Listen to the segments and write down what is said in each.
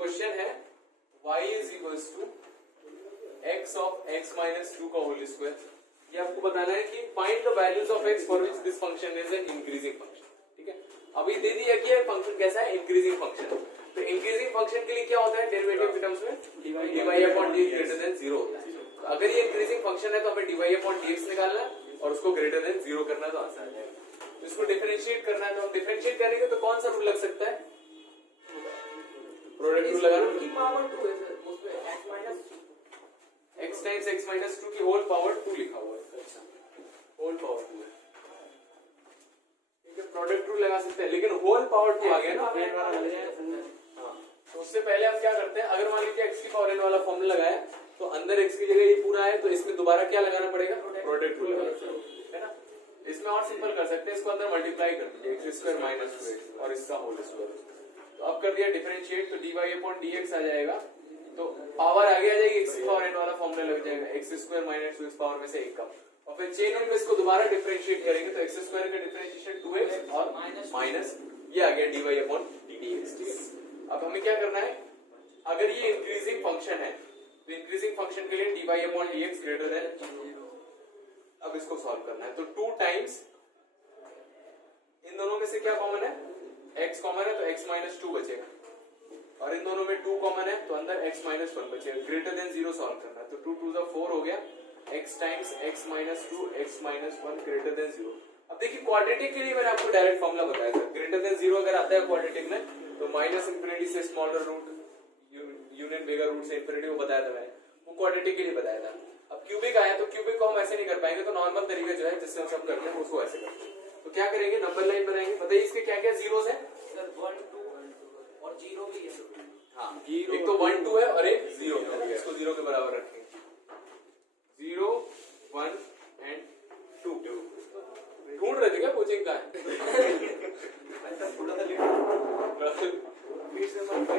Question है y is equals to x of x minus 2 का whole square. ये आपको बताना है कि find the values of x for which this function is an increasing function. ठीक है, अभी दे दिया कि ये फंक्शन कैसा है, इंक्रीजिंग फंक्शन। तो इंक्रीजिंग फंक्शन के लिए क्या होता है, डेरिवेटिव के टर्म्स में dy upon dx greater than 0 होता है। तो अगर ये इंक्रीजिंग फंक्शन है तो हमें dy अपॉन dx निकालना है और उसको ग्रेटर देन 0 करना तो आसान है। तो इसको डिफरेंशिएट करना है, तो हम डिफरेंशिएट करेंगे तो कौन सा रूल लग सकता है, प्रोडक्ट रूल लगाना। की पावर 2 है सर, उसमें x minus x times x minus 2 की होल पावर 2 लिखा हुआ है। अच्छा, होल पावर 2 है, ठीक है, प्रोडक्ट रूल लगा सकते हैं, लेकिन होल पावर 2 आ गया ना। हाँ, तो उससे पहले हम क्या करते हैं, अगर मान लीजिए x की पावर n वाला फॉर्मूला लगाया तो अंदर x की जगह ये पूरा है, तो इसमें दोबारा क्या लगाना पड़ेगा, प्रोडक्ट रूल है ना। इसमें और सिंपल कर सकते हैं, इसको अंदर मल्टीप्लाई कर दीजिए, x स्क्वायर माइनस 2x और इसका होल स्क्वायर। तो अब कर दिया डिफरेंशिएट, तो dy अपॉन dx आ जाएगा, तो पावर आगे आ जाएगी, x की पावर n वाला फॉर्मूला लग जाएगा, x square minus 2x power में से 1 का, और फिर चेन रूल में इसको दोबारा डिफरेंशिएट करेंगे तो x स्क्वायर का डिफरेंशिएशन 2x और माइनस ये आ गया dy अपॉन dx। अब हमें क्या करना है, अगर ये इंक्रीजिंग फंक्शन है तो इंक्रीजिंग फंक्शन के लिए dy upon dx greater than, अब इसको सॉल्व करना है। तो 2 टाइम्स इन दोनों में से क्या कॉमन है, x कॉमन है तो x माइनस 2 बचेगा, और इन दोनों में 2 कॉमन है तो अंदर x माइनस 1 बचेगा, ग्रेटर देन 0 सॉल्व करना है। तो 2 2 4 हो गया, x times x minus 2 x minus 1 greater than 0। अब देखिए क्वाड्रेटिक के लिए मैंने आपको डायरेक्ट फॉर्मूला बताया था, ग्रेटर देन 0 अगर आता है क्वाड्रेटिक में तो माइनस इंफिनिटी से स्मॉलर रूट यूनियन बिगर रूट से इंफिनिटी को बताया था मैंने, वो क्वाड्रेटिक के लिए बताया था। अब क्यूबिक आया तो क्यूबिक को हम ऐसे नहीं कर पाएंगे, तो नॉर्मल तरीका जो है जिससे हम सब करते हैं उसको ऐसे करते हैं। तो क्या करेंगे, नंबर लाइन बनाएंगे, बताइए इसके क्या क्या जीरोस हैं सर, 1 2 और 0 भी है। हाँ, एक तो 1 2 है और एक 0 है, इसको 0 के बराबर रखेंगे, 0 1 एंड 2। ढूंढ रहे थे क्या कोचिंग का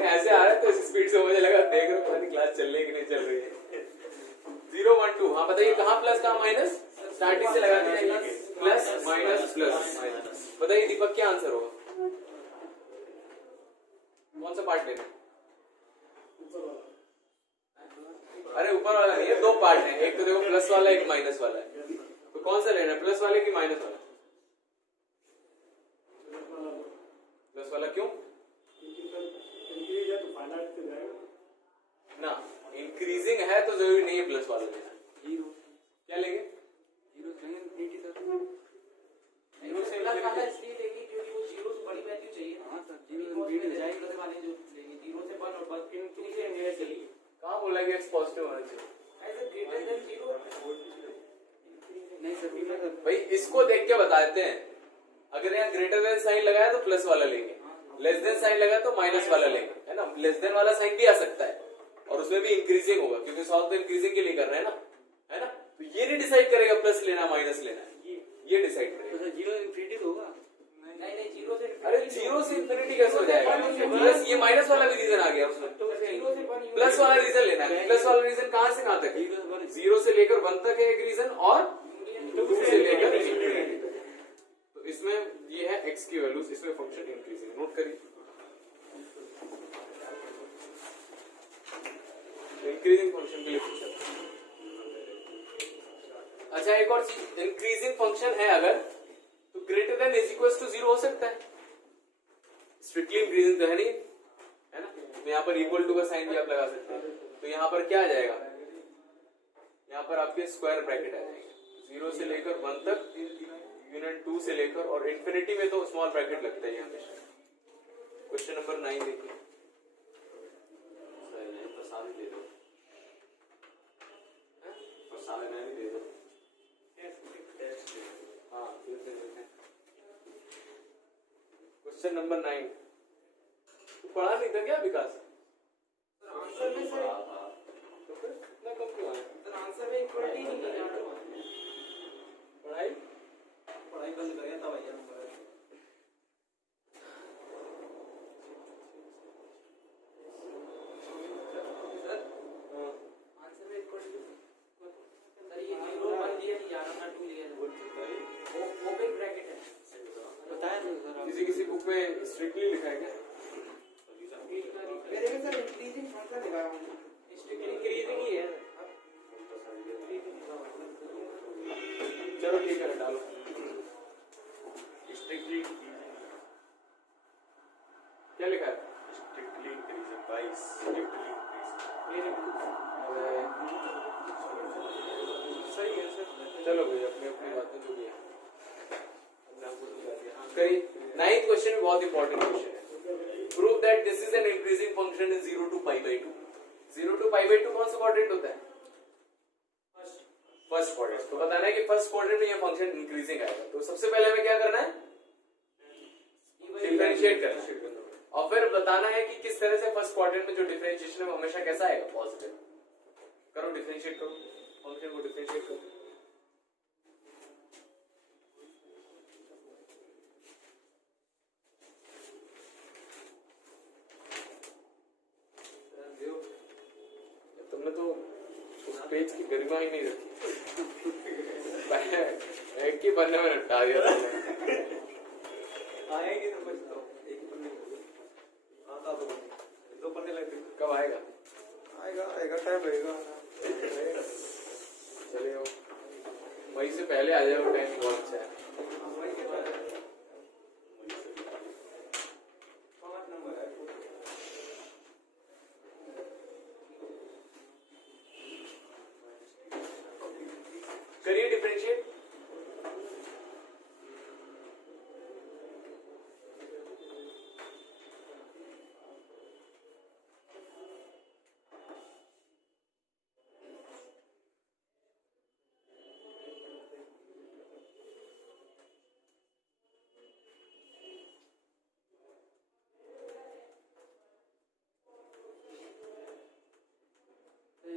ऐसे आ रहा है तो इस स्पीड से मुझे लगा देख रहे हो क्लास चल रही है कि नहीं चल रही है। 0 1 2, हाँ बताइए कहाँ प्लस कहाँ माइनस, स्टार्टिंग से लगा दीजिए, प्लस माइनस प्लस। बताइए दीपक क्या आंसर होगा, कौन सा पार्ट लेना, अरे ऊपर वाला नहीं है, 2 पार्ट है, एक तो देखो प्लस वाला एक माइनस वाला है, तो कौन सा लेना है, प्लस वाले की माइनस वाला, प्लस वाला क्यों ना, इंक्रीजिंग है तो जरूरी नहीं है प्लस वाला लेना, क्या लेंगे, 0 से प्लस वाला इसलिए लेंगे क्योंकि वो 0 से बड़ी वैल्यू चाहिए। हां सर, 0 से प्लस वाले जो लेंगे 0 से 1 और बस इंक्रीजिंग है चाहिए। कहां बोला कि x पॉजिटिव होना चाहिए, ऐसे ग्रेटर देन 0 नहीं सर, भाई इसको देख के बताते हैं, अगर यहाँ ग्रेटर देन साइन लगाया तो प्लस वाला लेंगे, लेस देन साइन लगाया तो माइनस वाला लेंगे, है ना। लेस देन वाला साइन भी आ सकता है और उसमें भी इंक्रीजिंग होगा, क्योंकि सॉल्व तो इंक्रीजिंग के लिए कर रहे हैं ना, है ना। तो ये नहीं डिसाइड करेगा प्लस लेना माइनस लेना, ये डिसाइड करेगा। तो 0 इंफिनिटी होगा, नहीं 0 से, अरे 0 से इंफिनिटी कैसे हो जाएगा, प्लस ये माइनस वाला भी रीजन आ गया उसमें, प्लस वाला रीजन लेना है, प्लस वाला रीजन कहां से कहां तक है, 0 से लेकर 1 तक है एक रीजन, और 2 से लेकर इंफिनिटी तक। तो इसमें ये है x की वैल्यूज, इसमें फंक्शन इंक्रीजिंग, नोट करिए इंक्रीजिंग फंक्शन के लिए पूछा। अच्छा एक और चीज, इंक्रीजिंग फंक्शन है अगर तो greater than is equal to 0 हो सकता है, स्ट्रिक्टली इंक्रीजिंग तो है नहीं, है ना। तो यहाँ पर इक्वल टू का साइन भी आप लगा सकते हैं, तो यहाँ पर क्या आ जाएगा, यहाँ पर आपके स्क्वायर ब्रैकेट आ जाएंगे, 0 से लेकर 1 तक, यूनियन 2 से लेकर, और इंफिनिटी में तो स्मॉल ब्रैकेट लगता है हमेशा। क्वेश्चन नंबर 9 देखिए, दे दो, दे दो, हाँ क्वेश्चन नंबर 9 पढ़ा नहीं था क्या विकास, आंसर में सर, तो फिर इतना कम क्यों आया, सर आंसर में इक्वलिटी नहीं है, पढ़ाई बंद कर गया था भैया। किसी किसी बुक में स्ट्रिक्टली लिखा है क्या, मेरे में सर क्या लिखा है? स्ट्रिक्टली इंक्रीजिंग बाय स्ट्रिक्टली सही है सर, चलो भाई अपनी अपनी बातें जो भी है करिए। 9th क्वेश्चन बहुत इंपॉर्टेंट क्वेश्चन है। Prove that this is an increasing function in 0 to pi by 2। 0 to pi by 2 कौन सा क्वाड्रेंट होता है? First quadrant. तो बताना है कि फर्स्ट क्वाड्रेंट में ये फंक्शन इंक्रीजिंग आएगा। तो सबसे पहले हमें क्या करना है? डिफरेंशिएट करना है और फिर बताना है कि किस तरह से फर्स्ट क्वाड्रेंट में जो डिफरेंशिएशन है वो हमेशा कैसा आएगा? पॉजिटिव। करो डिफरेंशिएट करो, फंक्शन को डिफरेंशिएट करो। तुमने तो उस पेज की गरिमा ही नहीं रखी। एक ही पन्ने में निपटा दिया तुमने। आएगी तो बस तो एक ही पन्ने आता तो दो पन्ने लगते। कब आएगा? आएगा टाइम लगेगा। चलिए मई से पहले आ जाएगा, टाइम बहुत अच्छा है। करिए डिफरेंशिएट।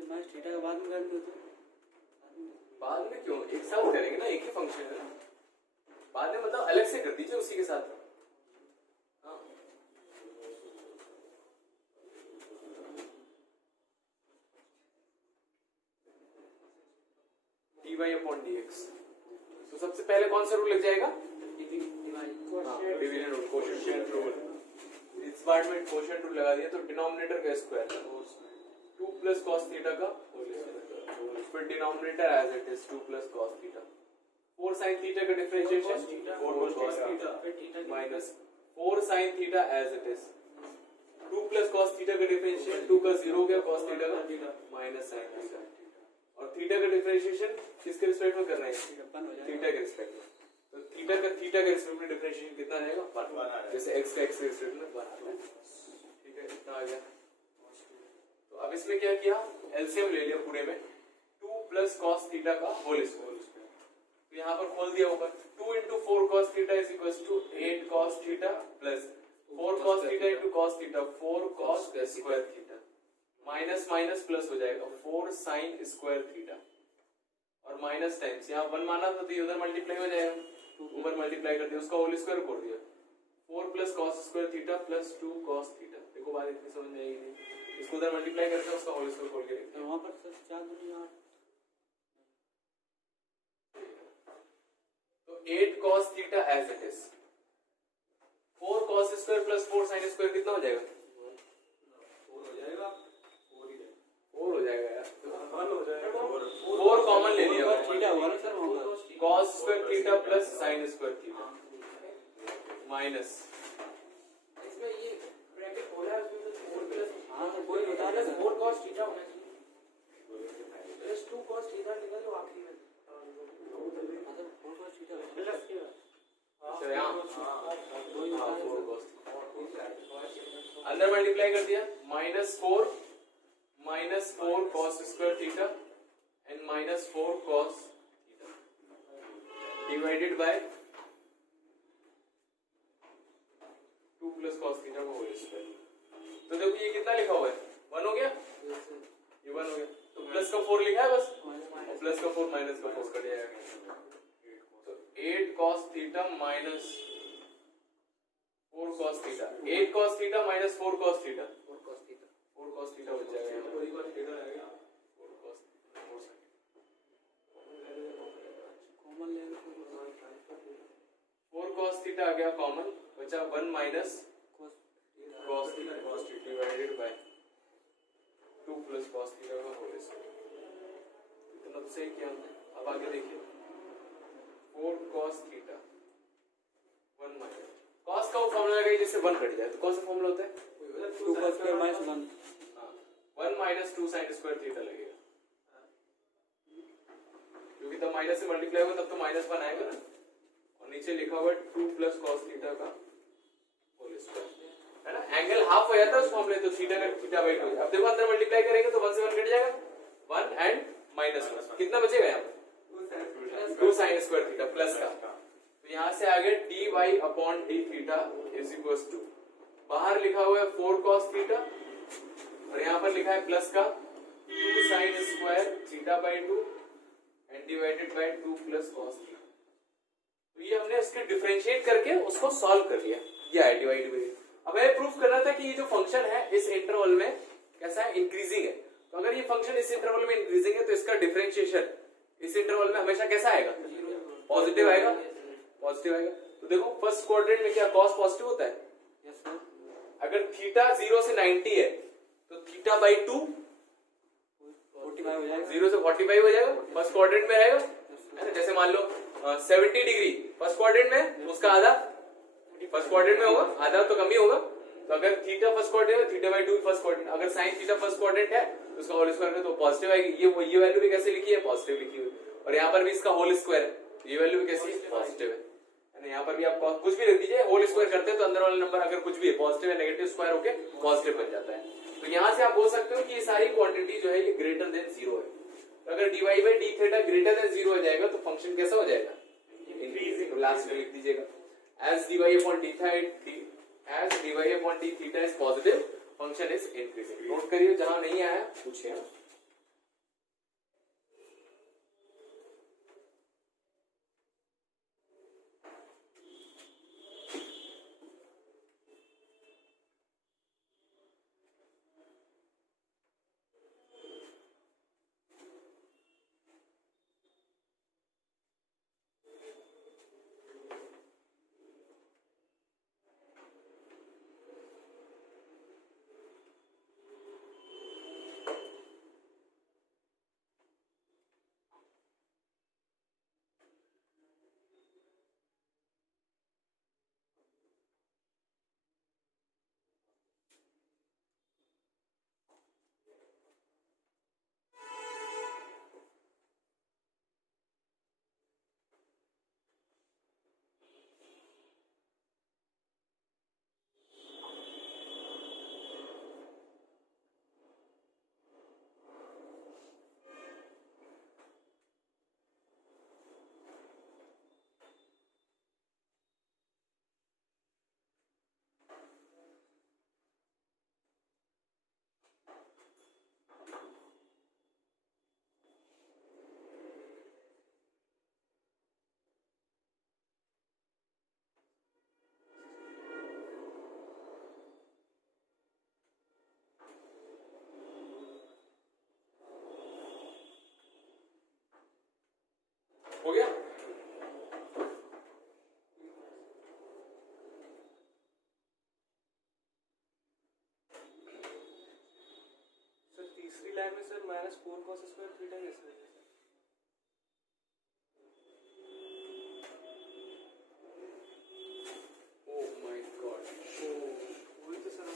माइनस थीटा के बाद में करनी होती है। बाद में क्यों? एक साथ करेंगे ना, एक ही फंक्शन है ना। बाद में मतलब अलग से कर दीजिए उसी के साथ। हाँ dy/dx। तो सबसे पहले कौन सा रूल लग जाएगा? Division rule, quotient rule. इस बार में कोशेंट रूल लगा दिया तो डिनोमिनेटर का स्क्वायर 2 प्लस कॉस थीटा का होल स्क्वायर, फिर denominator as it is 2 plus cos theta. 4 sin theta का differentiation 4 cos theta minus 4 sin theta as it is 2 plus cos theta का डिफरेंशिएशन 2 का 0 हो गया, cos थीटा का minus sin theta. और theta का डिफरेंशिएशन किसके रिस्पेक्ट में करना है? थीटा के रिस्पेक्ट में। तो थीटा का रिस्पेक्ट में डिफरेंशिएशन कितना आएगा? 1, जैसे x का x के रिस्पेक्ट में 1 आता है। ठीक है, इतना आ गया। तो अब इसमें क्या किया? एलसीएम ले लिया पूरे में 2 प्लस cos थीटा का होल स्क्वायर। तो यहाँ पर खोल दिया ऊपर 2 into 4 cos theta is equals to 8 cos theta plus 4 cos theta into cos theta 4 cos square theta minus minus plus हो जाएगा 4 sin स्क्वायर थीटा और माइनस टाइम्स यहाँ 1 माना था तो उधर मल्टीप्लाई हो जाएगा, ऊपर मल्टीप्लाई कर दिया, उसका होल स्क्वायर कर दिया 4 plus cos square theta plus 2 cos theta. देखो बात इतनी समझ में आएगी, इसको उधर मल्टीप्लाई करते हैं, उसका होल स्क्वायर खोल के देखते हैं। वहां पर 4 दूनी 8 तो 8 cos theta as it is 4 cos square plus 4 sin square कितना हो जाएगा? 4 हो जाएगा यार, 4 कॉमन ले लिया थीटा हुआ ना सर वहां cos square theta plus sin square theta minus इसमें ये ब्रैकेट खोला है उसमें तो 4 प्लस हां तो कोई बता ना 4 cos थीटा होना चाहिए प्लस 2 cos थीटा निकल जो आखिरी में मतलब 4 cos थीटा अच्छा यहाँ अंदर मल्टीप्लाई कर दिया minus 4 cos square theta and minus 4 cos theta divided by 2 plus cos theta का होल स्क्वायर। तो देखो ये कितना लिखा हुआ है? 1 हो गया, ये 1 हो गया, तो प्लस का 4 लिखा है बस, प्लस का 4 माइनस का 4 कट जाएगा। तो 8 cos theta minus 4 cos theta, 8 cos theta minus 4 cos theta, 4 cos theta बच जाएगा यहाँ पर। 4 cos थीटा आ गया कॉमन, बचा 1 minus cos theta divided by 2 plus cos theta का होल स्क्वायर। इतना तो सही किया हमने। अब आगे देखिए 4 cos थीटा 1 माइनस cos का वो फॉर्मूला है से 1 कट जाए तो कौन सा फॉर्मूला होता है? 2 cos square minus 1 1 minus 2 sin square theta लगेगा, क्योंकि तब माइनस से मल्टीप्लाई होगा तब तो -1 आएगा ना, और नीचे लिखा हुआ 2 plus cos थीटा का होल स्क्वायर, है ना। एंगल हाफ हो जाता है उस फॉर्मूले, तो थीटा का थीटा बाई 2। अब देखो अंदर मल्टीप्लाई करेंगे तो 1 से 1 कट जाएगा, 1 एंड -1, कितना बचेगा यहाँ पर? 2 sin square थीटा प्लस का, तो यहाँ से आगे dy upon d theta is equal to, बाहर लिखा हुआ है 4 cos थीटा और यहाँ पर लिखा है प्लस का 2 sin square theta by 2 and divided by 2 plus cos theta. तो ये हमने इसके डिफरेंशिएट करके उसको सॉल्व कर लिया, ये है डिवाइड बाई। अब हमें प्रूफ करना था कि ये जो फंक्शन है इस इंटरवल में कैसा है, इंक्रीजिंग है। तो अगर ये फंक्शन इस इंटरवल में इंक्रीजिंग है तो इसका डिफरेंशिएशन इस इंटरवल में हमेशा कैसा आएगा? पॉजिटिव आएगा, पॉजिटिव आएगा। तो देखो फर्स्ट क्वाड्रेंट में क्या cos पॉजिटिव होता है? Yes sir. अगर थीटा 0 से 90 है तो थीटा बाई 2 45 हो जाएगा, 0 से 45 हो जाएगा, फर्स्ट क्वाड्रेंट में रहेगा, है ना। जैसे मान लो 70 डिग्री फर्स्ट क्वाड्रेंट में, तो उसका आधा फर्स्ट क्वाड्रेंट में होगा, आधा तो कम ही होगा। तो अगर थीटा फर्स्ट क्वाड्रेंट में, थीटा बाई 2 फर्स्ट क्वाड्रेंट, अगर साइन थीटा फर्स्ट क्वाड्रेंट है तो उसका होल स्क्वायर में तो पॉजिटिव आएगी। ये वैल्यू भी कैसे लिखी है? पॉजिटिव लिखी हुई, और यहाँ पर भी इसका होल स्क्वायर है, ये वैल्यू भी कैसी है? पॉजिटिव है। यहाँ पर भी आप कुछ भी लिख दीजिए, होल स्क्वायर करते हैं तो अंदर वाला नंबर अगर कुछ भी है पॉजिटिव या नेगेटिव स्क्वायर होके पॉजिटिव बन जाता है। तो यहाँ से आप बोल सकते हो कि ये सारी क्वांटिटी जो है ये ग्रेटर देन 0 है। तो अगर dy by D theta greater than 0 हो जाएगा तो फंक्शन कैसा हो जाएगा? इंक्रीजिंग। तो लास्ट में लिख दीजिएगा as dy upon d theta is positive, function is increasing। Note करिए, जहां नहीं आया पूछिए। हो गया? सर तीसरी लाइन में सर -4 cos स्क्वायर थीटा कैसे होगा? ओह माय गॉड, वही तो सर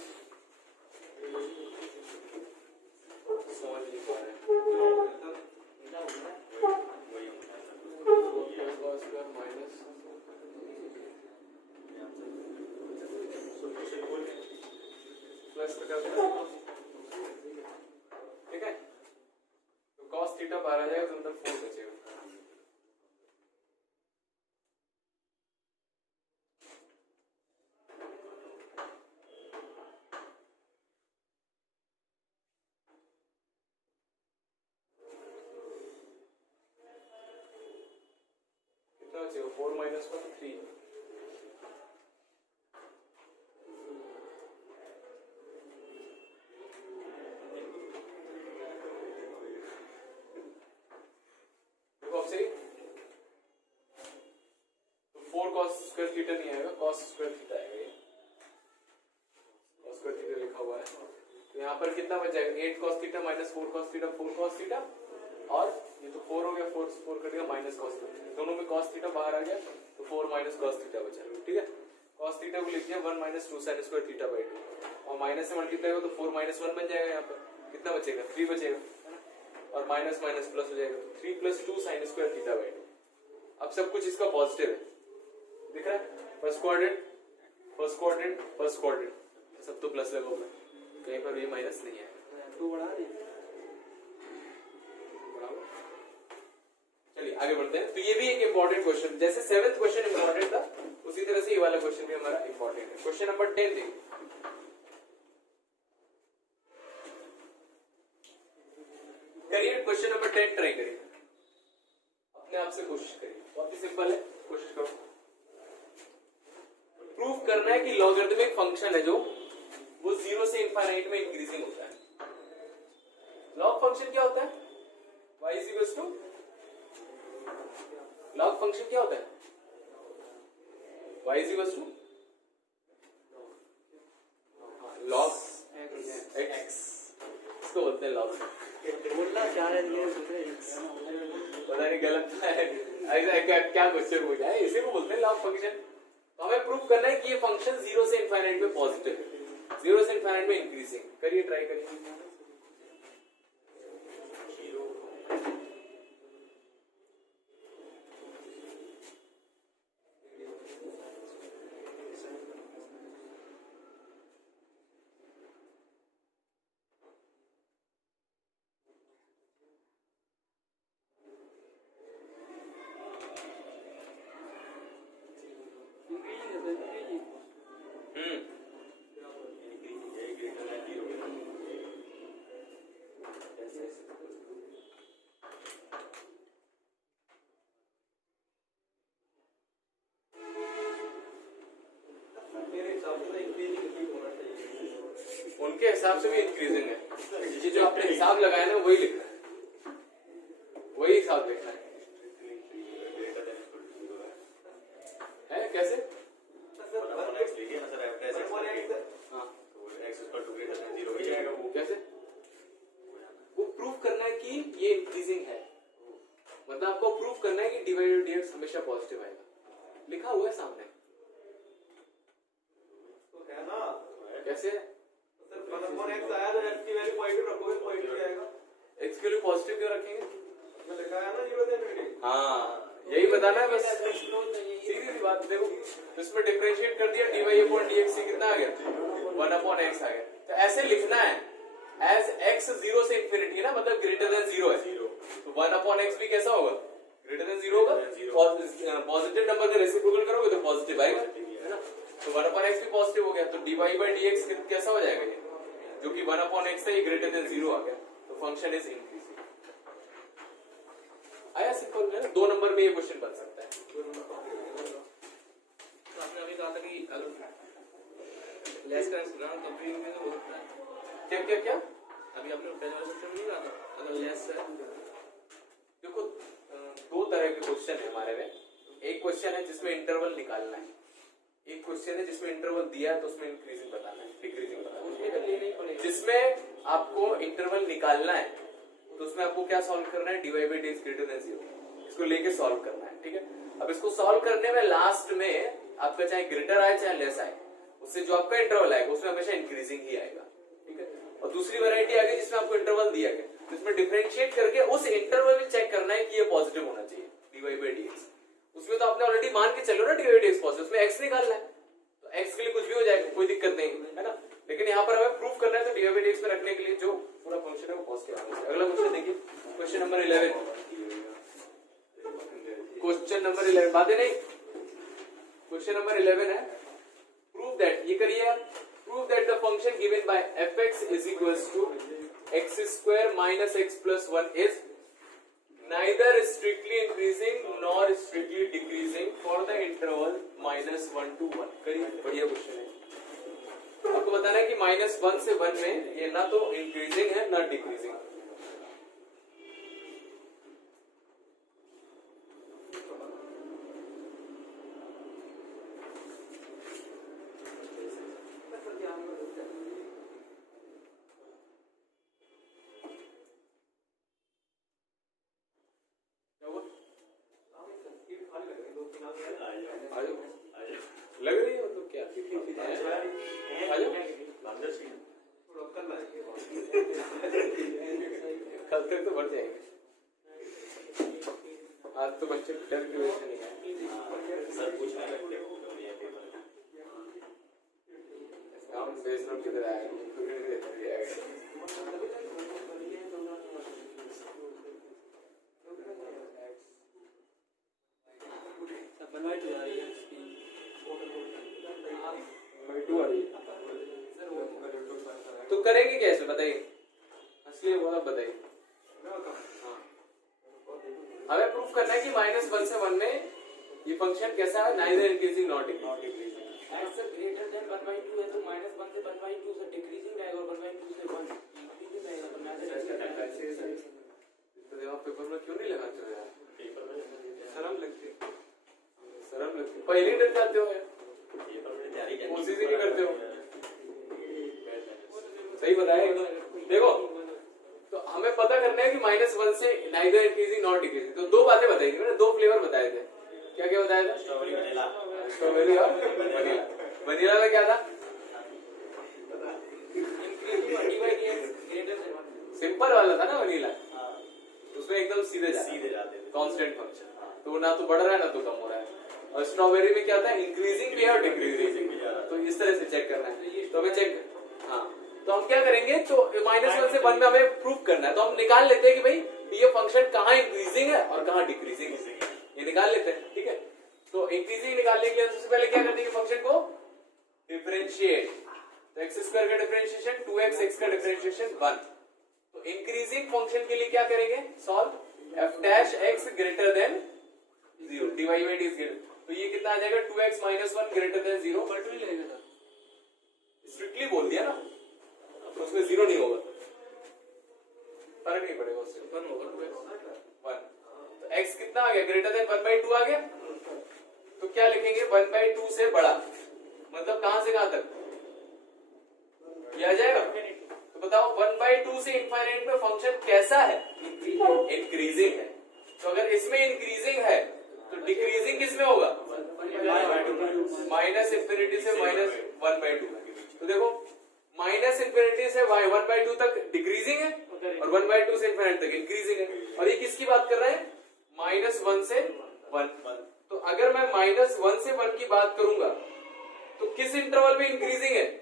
समझ नहीं पा रहे हैं। ठीक है, तो cos थीटा बाहर आ जाएगा तो अंदर 4 बचेगा। कितना बचेगा? 4 minus 1 3। cos स्क्वायर थीटा नहीं आएगा, cos स्क्वायर थीटा आएगा। ये cos स्क्वायर थीटा लिखा हुआ है, तो यहाँ पर कितना बच जाएगा? 8 cos theta minus 4 cos theta, 4 cos theta, और ये तो 4 हो गया, 4 कटेगा माइनस cos थीटा, दोनों में cos थीटा बाहर आ गया तो 4 माइनस cos थीटा बचा। ठीक है, cos cos थीटा को लिख दिया 1 minus 2 sine square theta by 2, और माइनस से मल्टीप्लाई हो तो 4 माइनस 1 बन जाएगा, यहाँ पर कितना बचेगा 3 बचेगा, और माइनस माइनस प्लस हो जाएगा, तो 3 plus 2 sine square theta by 2। अब सब कुछ इसका पॉजिटिव है, दिख रहा है, first quadrant first quadrant first quadrant, सब तो प्लस लगा हुआ है, कहीं पर ये माइनस नहीं है। तो बढ़ा रही चलिए आगे बढ़ते हैं। तो ये भी एक इंपॉर्टेंट क्वेश्चन, जैसे 7th क्वेश्चन इंपॉर्टेंट था उसी तरह से ये वाला क्वेश्चन भी हमारा इंपॉर्टेंट है। क्वेश्चन नंबर 10 देखिए, करिए क्वेश्चन नंबर 10 ट्राई करिए, अपने आप से कोशिश करिए, बहुत ही सिंपल है, कोशिश करो। प्रूफ करना है कि लॉगरिथमिक फंक्शन है जो वो 0 से इनफाइनाइट में इंक्रीजिंग होता है। लॉग फंक्शन क्या होता है, y is equal to, log function क्या होता है, y is equal to log x, इसको बोलते हैं लॉग। बोलना क्या है ये पता नहीं गलत है, ऐसा क्या क्वेश्चन पूछा है, इसी को बोलते हैं लॉग फंक्शन। तो हमें प्रूफ करना है कि ये फंक्शन 0 से इनफाइनाइट में पॉजिटिव है, 0 से इनफाइनाइट में इंक्रीजिंग। करिए, ट्राई करिए। उनके हिसाब से भी इंक्रीजिंग है, ये जो आपने हिसाब लगाया ना वही लिखना है, वही हिसाब लिखना है कैसे? कैसे वो प्रूफ करना है कि ये इंक्रीजिंग है, मतलब आपको प्रूफ करना है कि dy और dx हमेशा पॉजिटिव आएगा, लिखा हुआ है सामने। तो है ना, कैसे x आया तो x की वैल्यू पॉजिटिव रखोगे तो पॉजिटिव आएगा। x के लिए पॉजिटिव क्यों रखेंगे? मैं लिखा है ना 0 से इनफिनिटी। हाँ यही बताना है बस, सीधी सी बात। देखो तो इसमें डिफरेंशिएट कर दिया, dy अपॉन dx से कितना आ गया 1 अपॉन x आ गया। तो ऐसे लिखना है एज x 0 से इंफिनिटी ना, मतलब ग्रेटर देन 0 है, तो 1 अपॉन x भी कैसा होगा, ग्रेटर देन 0 होगा। पॉजिटिव नंबर का रेसिप्रोकल करोगे तो पॉजिटिव आएगा, है ना। तो 1 अपॉन x भी पॉजिटिव हो गया, तो dy बाई dx कैसा हो जाएगा, ये जो कि 1 अपॉन x है ये ग्रेटर देन 0 आ गया, तो फंक्शन इज इंक्रीजिंग। आया सिंपल है ना, 2 नंबर में ये क्वेश्चन बन सकता है। तो आपने अभी कहा था कि अगर लेस का सुना तो भी में तो होता है, क्या क्या क्या अभी आपने पहले वाला क्वेश्चन नहीं कहा था अगर लेस है। देखो 2 तरह के क्वेश्चन है हमारे में, एक क्वेश्चन है जिसमें इंटरवल निकालना है, एक क्वेश्चन है जिसमें इंटरवल दिया है तो उसमें इंक्रीजिंग बताना है, डिक्रीजिंग बताना है। उसमें करनी नहीं पड़ेगी, जिसमें आपको इंटरवल निकालना है तो उसमें आपको क्या सॉल्व करना है, dy by dx greater than 0, इसको लेके सॉल्व करना है, ठीक है। अब इसको सॉल्व करने में लास्ट में आपका चाहे ग्रेटर आए चाहे लेस आए, उससे जो आपका इंटरवल आएगा उसमें हमेशा इंक्रीजिंग ही आएगा, ठीक है। और दूसरी वैरायटी आ गई जिसमें आपको इंटरवल दिया गया, तो इसमें डिफरेंशिएट करके उस इंटरवल में चेक करना है कि ये पॉजिटिव होना चाहिए dy बाई dx। उसमें तो आपने ऑलरेडी मान के चलो ना dy बाई dx पॉजिटिव, उसमें x निकालना है तो x के लिए कुछ भी हो जाएगा, कोई दिक्कत नहीं है ना। लेकिन यहाँ पर हमें प्रूफ करना है तो dy बाई dx में रखने के लिए जो पूरा फंक्शन है वो पॉजिटिव आना चाहिए। अगला क्वेश्चन देखिए, क्वेश्चन नंबर 11, क्वेश्चन नंबर 11 बातें नहीं, क्वेश्चन नंबर 11 है प्रूफ दैट, ये करिए, proof that the function given by fx is equals to x square minus x plus 1 is neither strictly increasing nor strictly decreasing for the interval -1 to 1। करिए, बढ़िया question है। आपको बताना है कि -1 से 1 में ये ना तो इंक्रीजिंग है ना डिक्रीजिंग। लग रही है मतलब क्या बढ़ जाएंगे। आज तो बच्चे डर की वजह से नहीं आए। सर पूछने लगते हो हम बेस नोट किधर आए? तो करेंगे कैसे बताइए? असली वो बताइए। हमें प्रूफ करना है कि -1 से 1 में ये फंक्शन कैसा है, neither increasing not decreasing. Sir greater than 1/2 है तो -1 से 1/2 से डिक्रीजिंग रहेगा और 1/2 से 1 इंक्रीजिंग रहेगा। तो तो आप पेपर में क्यों नहीं लगाते हो यार? पेपर में शर्म लगती है, शर्म लगती है। पहले डर जाते हो यार, पेपर में तैयारी कोशिश ही नहीं करते हो। सही बताया एकदम। देखो तो हमें पता करना है कि -1 से नाइदर इंक्रीजिंग नॉट डिक्रीजिंग। तो दो बातें बताई थी मैंने, दो फ्लेवर बताए थे। क्या क्या बताया था? Strawberry vanilla. स्ट्रॉबेरी और वनीला। वनीला में क्या था? सिंपल वाला था ना वनीला, उसमें एकदम सीधे जाते थे कांस्टेंट फंक्शन, तो ना तो बढ़ रहा है ना तो कम हो रहा है। और स्ट्रॉबेरी में क्या था? इंक्रीजिंग भी है और डिक्रीजिंग भी है। तो इस तरह से चेक करना है। तो हमें चेक, हाँ तो हम क्या करेंगे, तो -1 से 1 में हमें प्रूफ करना है। तो हम निकाल लेते हैं कि भाई ये फंक्शन कहाँ इंक्रीजिंग है और कहाँ डिक्रीजिंग है, ये निकाल लेते हैं। ठीक है, तो इंक्रीजिंग निकालने के लिए सबसे पहले क्या करते हैं, फंक्शन को डिफरेंशिएट। तो x² का डिफरेंशिएशन 2x, x का डिफरेंशिएशन 1। तो इंक्रीजिंग फंक्शन के लिए क्या करेंगे, solve f' greater than 0 divided is greater. तो ये कितना आ जाएगा, 2x - 1 ग्रेटर देन 0। स्ट्रिक्टली बोल दिया ना, तो उसमें 0 नहीं होगा, फर्क नहीं पड़ेगा उससे, 1 होगा। 1 तो x कितना आ गया, ग्रेटर देन 1/2 आ गया। तो क्या लिखेंगे, 1/2 से बड़ा, मतलब कहां से कहां तक ये आ जाएगा। तो बताओ 1/2 से इंफाइनाइट में फंक्शन कैसा है, इंक्रीजिंग है। तो अगर इसमें इंक्रीजिंग है तो डिक्रीजिंग किसमें होगा, -∞ से -1/2। तो देखो -∞ से 1/2 तक डिक्रीजिंग है और 1/2 से इंफाइनाइट तक इंक्रीजिंग है। और ये किसकी बात कर रहे हैं, -1 से 1। तो अगर मैं -1 से 1 की बात करूंगा तो किस इंटरवल में इंक्रीजिंग है,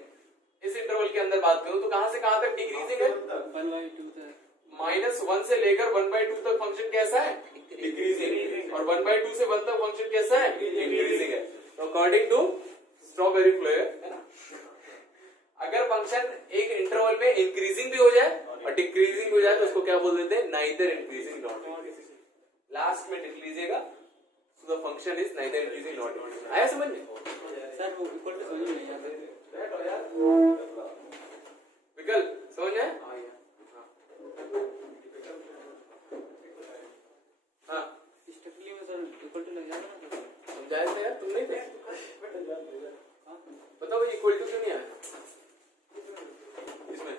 इस इंटरवल के अंदर बात करूं तो कहां से कहां तक डिक्रीजिंग है, 1/2 तक। -1 से लेकर 1/2 तक फंक्शन कैसा है, डिक्रीजिंग। और 1/2 से 1 तक फंक्शन कैसा है, इंक्रीजिंग है। तो अकॉर्डिंग टू स्ट्रॉबेरी फ्लेवर है ना, अगर फंक्शन एक इंटरवल में इंक्रीजिंग भी हो जाए और डिक्रीजिंग हो जाए तो उसको क्या बोल देते हैं, neither increasing not decreasing. Last में लिख लीजिएगा, so the function is neither increasing nor decreasing। आया समझ में? सर वो इक्वल टू समझ नहीं आता। विकल्प समझ में? हाँ स्ट्रिक्टली में सर इक्वल टू लग जाता है ना। समझाया था यार, तुम नहीं थे? बताओ भाई इक्वल टू क्यों नहीं आया इसमें?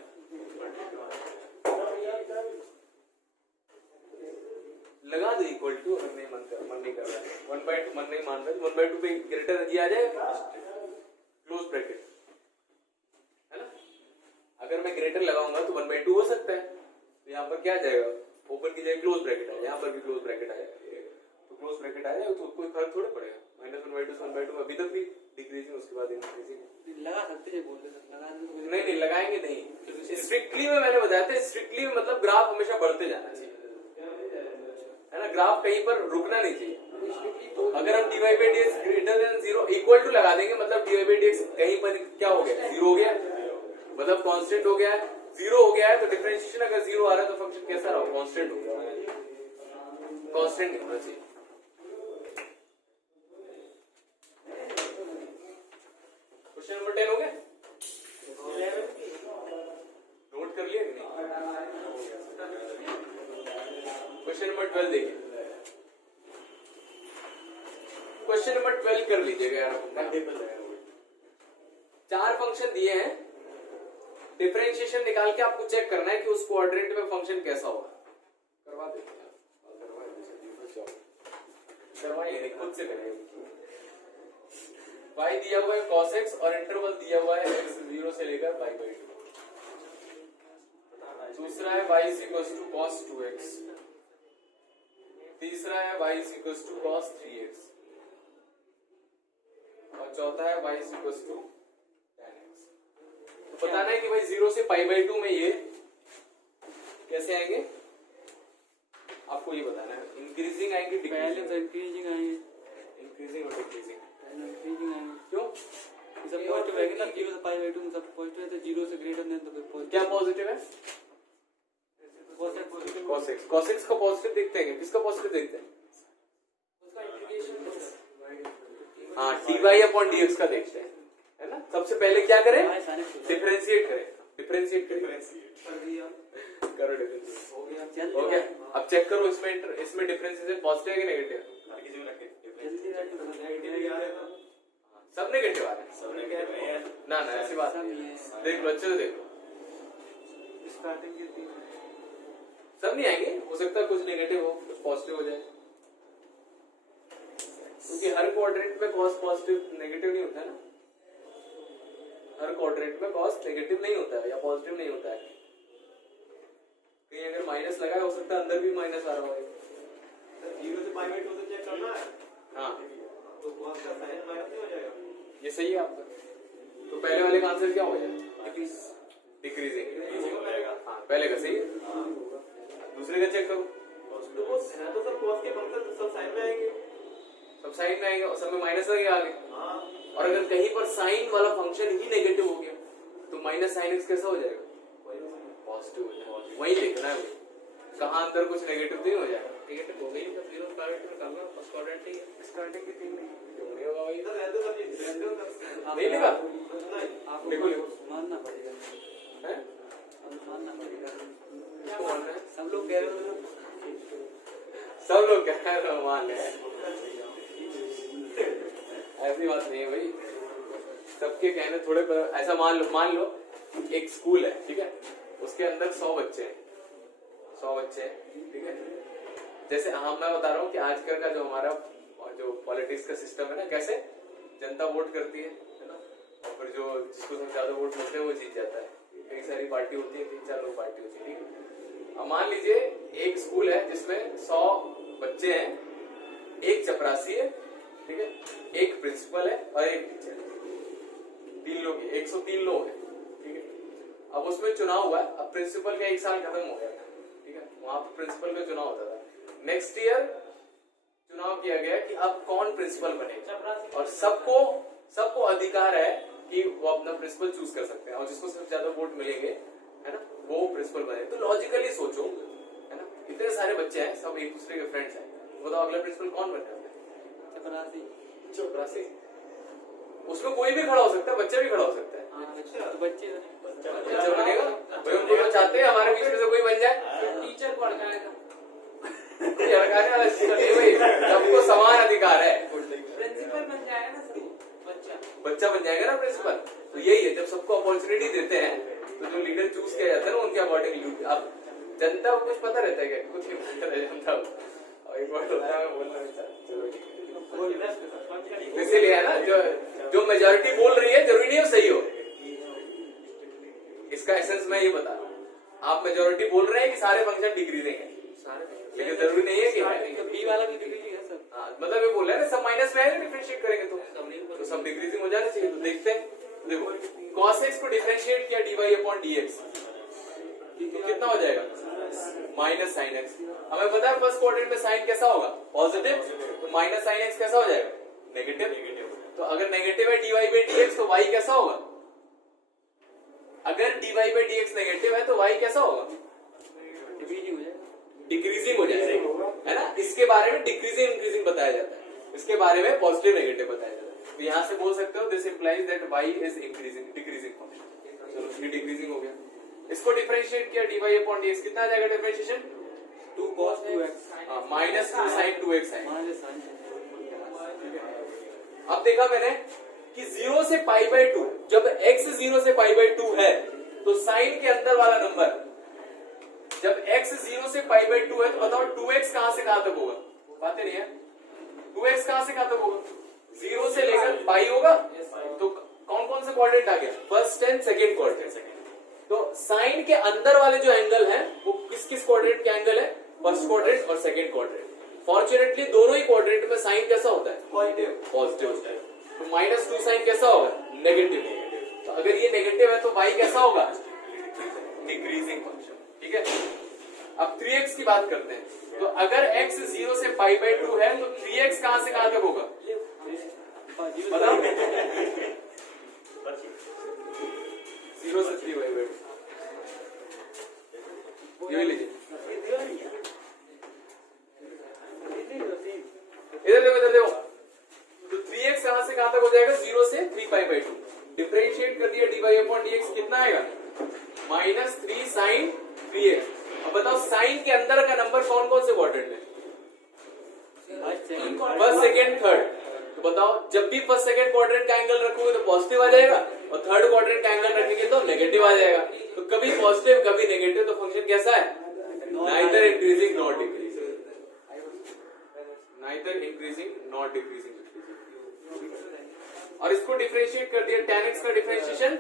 लगा दो इक्वल टू, अगर नहीं मन नहीं कर रहा है, 1/2 मन नहीं मान रहा, 1/2 पे ग्रेटर ये आ जाएगा, क्लोज ब्रैकेट है ना। अगर मैं ग्रेटर लगाऊंगा तो 1/2 हो सकता है, तो यहाँ पर क्या आ जाएगा, ओपन की जगह क्लोज ब्रैकेट है, यहाँ पर भी क्लोज ब्रैकेट आएगा। तो क्लोज ब्रैकेट आएगा तो कोई फर्क थोड़ा पड़ेगा, -1/2 से 1/2 अभी तक भी डिक्रीजिंग, उसके बाद इंक्रीजिंग। लगा सकते हैं, बोलते सर लगा देंगे। नहीं लगाएंगे नहीं, स्ट्रिक्टली में मैंने बताया था, स्ट्रिक्टली में मतलब ग्राफ हमेशा बढ़ते जाना चाहिए, है ना, ग्राफ कहीं पर रुकना नहीं चाहिए। अगर हम dy/dx greater than 0 equal to लगा देंगे, मतलब dy/dx कहीं पर क्या हो गया, 0 हो गया, मतलब कांस्टेंट हो गया है। 0 हो गया है तो डिफरेंशिएशन अगर 0 आ रहा है तो फंक्शन कैसा रहा, कांस्टेंट हो गया, कांस्टेंट नहीं होना चाहिए। क्वेश्चन नंबर 10 हो गया, नोट कर लिया कि नहीं? क्वेश्चन नंबर 12 देखिए, क्वेश्चन नंबर 12 कर लीजिएगा यार। 4 फंक्शन दिए हैं, डिफरेंशिएशन निकाल के आपको चेक करना है कि उस क्वाड्रेंट में फंक्शन कैसा होगा। करवा देते हैं, करवाइए, खुद से करेंगे। y दिया हुआ है cos x और इंटरवल दिया हुआ है x 0 से लेकर y/2। दूसरा दूसरा है y is equals to cos 2x, तीसरा है y is equals to cos 3x, और चौथा है y is equals to tan x। तो बताना है कि भाई 0 से π/2 में ये कैसे आएंगे, आपको ये बताना है। इंक्रीजिंग आएंगे, पहले तो इंक्रीजिंग आएंगे, इंक्रीजिंग और डिक्रीजिंग। इंक्रीजिंग आएंगे। क्यों? सब पॉजिटिव है ना, 0 से π/2 में सब पॉजिटिव है, तो 0 से ग्रेटर देन तो फिर पॉजिटिव। क्या पॉजिटिव है? cos x। cos x का पॉजिटिव देखते हैं, किसका पॉजिटिव देखते हैं? उसका इंटीग्रेशन हाँ, dy/dx का देखते हैं, है ना। सबसे पहले क्या करें? डिफरेंशिएट करें, डिफरेंशिएट करें, कर दिया, करो डिफरेंशिएट। हो गया, चल हो गया। अब चेक करो इसमें डिफरेंशिएशन पॉजिटिव है कि नेगेटिव? जल्दी कर, सब नेगेटिव आ रहे हैं। ना ना ऐसी बात नहीं है। देख लो, अच्छे से देख लो, स्टार्टिंग के 3 सब नहीं आएंगे, हो सकता है कुछ नेगेटिव हो, कुछ पॉजिटिव हो जाए, क्योंकि हर क्वाड्रेंट में कॉस पॉजिटिव नेगेटिव नहीं होता है ना, हर क्वाड्रेंट में कॉस नेगेटिव नहीं होता है या पॉजिटिव नहीं होता है। कहीं अगर माइनस लगा है, हो सकता है अंदर भी माइनस आ रहा हो। 0 से π/2 से चेक करना है, हाँ तो cos का साइन माइनस नहीं हो जाएगा? ये सही है आपका। तो पहले वाले का आंसर क्या हो जाएगा? डिक्रीजिंग हो जाएगा। हाँ, पहले का सही है। दूसरे का चेक करो, तो सब cos के फंक्शन सब साइन में आएंगे। सब साइन में आएंगे और सब में माइनस लगेगा आगे। हाँ, और अगर कहीं पर साइन वाला फंक्शन ही नेगेटिव हो गया तो माइनस साइन एक्स कैसा हो जाएगा? पॉजिटिव हो जाएगा। वही देखना है, कहाँ अंदर कुछ नेगेटिव तो नहीं हो जाएगा। नेगेटिव हो गई तो 0 क्वाड्रेंट में करना, फर्स्ट क्वाड्रेंट ही है, स्टार्टिंग के 3 नहीं होगा भाई। इधर रहते सब ये रहते हो सब नहीं लगा, नहीं। आपको देखो देखो मानना पड़ेगा, हैं? मानना पड़ेगा। क्या मान रहे हैं? सब लोग कह रहे हो, सब लोग कह रहे हो मान रहे हैं, ऐसी बात नहीं है भाई। सबके कहने थोड़े पर ऐसा मान लो एक स्कूल है, ठीक है, उसके अंदर 100 बच्चे हैं, 100 बच्चे हैं, ठीक है। जैसे मैं बता रहा हूँ कि आजकल का जो हमारा जो पॉलिटिक्स का सिस्टम है ना, कैसे जनता वोट करती है ना, और फिर जो जिसको ज्यादा वोट मिलते हैं वो जीत जाता है। कई सारी पार्टी होती है, 3-4 लोग पार्टी होती है, ठीक है। अब मान लीजिए एक स्कूल है जिसमें 100 बच्चे हैं, एक चपरासी है, ठीक है, एक प्रिंसिपल है और एक टीचर है, 3 लोग, 103 लोग हैं, ठीक है। अब उसमें चुनाव हुआ, अब प्रिंसिपल का 1 साल खत्म हो गया था, ठीक है, वहां पर प्रिंसिपल का चुनाव होता था। नेक्स्ट ईयर चुनाव किया गया कि अब कौन प्रिंसिपल बनेगा, और सबको अधिकार है कि वो अपना प्रिंसिपल चूज कर सकते हैं, और जिसको सबसे ज्यादा वोट मिलेंगे, है ना, वो प्रिंसिपल बने। तो लॉजिकली सोचो, है ना, इतने सारे बच्चे हैं, सब एक दूसरे के फ्रेंड्स हैं, तो बताओ अगला प्रिंसिपल कौन बनेगा? चपरासी। उसमें कोई भी खड़ा हो सकता है, बच्चा भी खड़ा हो सकता है। बच्चा बनेगा भाई, उनको तो चाहते हैं हमारे बीच में से कोई बन जाए। टीचर को अड़काएगा, कोई अड़काने वाला चीज नहीं भाई, सबको समान अधिकार है। प्रिंसिपल बन जाएगा ना सब, बच्चा बन जाएगा ना प्रिंसिपल। तो यही है, जब सबको अपॉर्चुनिटी देते हैं तो जो लीडर चूज किया जाता है ना, उनके अकॉर्डिंग। अब जनता को कुछ पता रहता है क्या? कुछ नहीं पता रहता जनता। एक बार होता है बोलना, चलो ठीक है, इसीलिए है ना, जो मेजोरिटी बोल रही है जरूरी नहीं है सही हो। इसका एसेंस मैं ये बता रहा हूँ, आप मेजोरिटी बोल रहे हैं कि सारे फंक्शन डिक्रीजिंग है, लेकिन जरूरी नहीं है कि बी वाला भी डिक्रीजिंग है सर। हाँ, मतलब ये बोल रहे हैं ना, सब माइनस में आएगा, डिफरेंशिएट करेंगे तो सब डिक्रीजिंग हो जाना चाहिए। तो देखते हैं, देखो cos x को डिफरेंशिएट किया dy/dx, तो कितना हो जाएगा? Minus sine x. हमें पता है फर्स्ट क्वाड्रेंट में साइन कैसा होगा? पॉजिटिव, तो माइनस साइन एक्स कैसा हो जाएगा? नेगेटिव। तो अगर नेगेटिव है dy/dx तो y कैसा होगा? अगर dy/dx नेगेटिव है तो y कैसा होगा? डिक्रीजिंग हो जाएगा, है ना। इसके बारे में डिक्रीजिंग इंक्रीजिंग बताया जाता है, इसके बारे में पॉजिटिव नेगेटिव बताया जाता है। तो यहाँ से बोल सकते हो this implies that y is increasing, decreasing function. चलो ये डिक्रीजिंग हो गया। इसको डिफरेंशिएट किया dy/dx, कितना आ जाएगा differentiation? 2 cos 2x minus 2 sin 2x है। -sin। अब देखा मैंने कि 0 से π/2, जब x 0 से π/2 है तो साइन के अंदर वाला नंबर, जब x 0 से π/2 है तो बताओ 2x कहां से कहां तक होगा? बातें नहीं है, 2x कहां से कहां तक होगा? 0 से लेकर पाई होगा। तो कौन कौन से क्वाड्रेंट आ गया? First and second quadrant. तो साइन के अंदर वाले जो एंगल है वो किस किस क्वाड्रेंट के एंगल है? फर्स्ट क्वाड्रेंट और सेकंड क्वाड्रेंट। फॉर्चुनेटली दोनों ही क्वाड्रेंट में साइन कैसा होता है? पॉजिटिव होता है। तो -2 साइन कैसा होगा? नेगेटिव। तो अगर ये नेगेटिव है तो y कैसा होगा? Decreasing function. ठीक है, अब 3x की बात करते हैं। तो अगर x 0 से π/2 है तो 3x कहां से कहां तक होगा? बताओ। 0 से 3/2। ये लीजिए, इधर देखो, इधर देखो। तो 3x कहां से कहां तक हो जाएगा? 0 से 3π/2। डिफरेंशिएट कर दिया, dy/dx कितना आएगा? -3 sin 3x। अब बताओ साइन के अंदर का नंबर कौन कौन से क्वाड्रेंट है? First, second, third. तो बताओ जब भी फर्स्ट सेकेंड क्वाड्रेंट का एंगल रखोगे तो पॉजिटिव आ जाएगा और थर्ड क्वाड्रेंट का एंगल रखेंगे तो नेगेटिव आ जाएगा। तो कभी पॉजिटिव कभी नेगेटिव, तो फंक्शन कैसा है? Neither increasing not decreasing, neither increasing not decreasing. और इसको डिफरेंशिएट कर दिया, tan x का डिफरेंशिएशन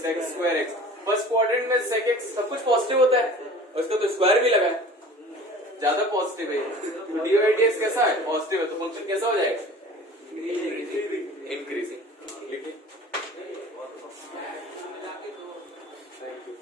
sec²x। फर्स्ट क्वाड्रेंट में sec x सब कुछ पॉजिटिव होता है और इसका तो स्क्वायर भी लगा है, ज्यादा पॉजिटिव है। तो dy/dx कैसा है? पॉजिटिव है। तो फंक्शन कैसा हो जाएगा? इंक्रीजिंग। लिखिए। Thank you.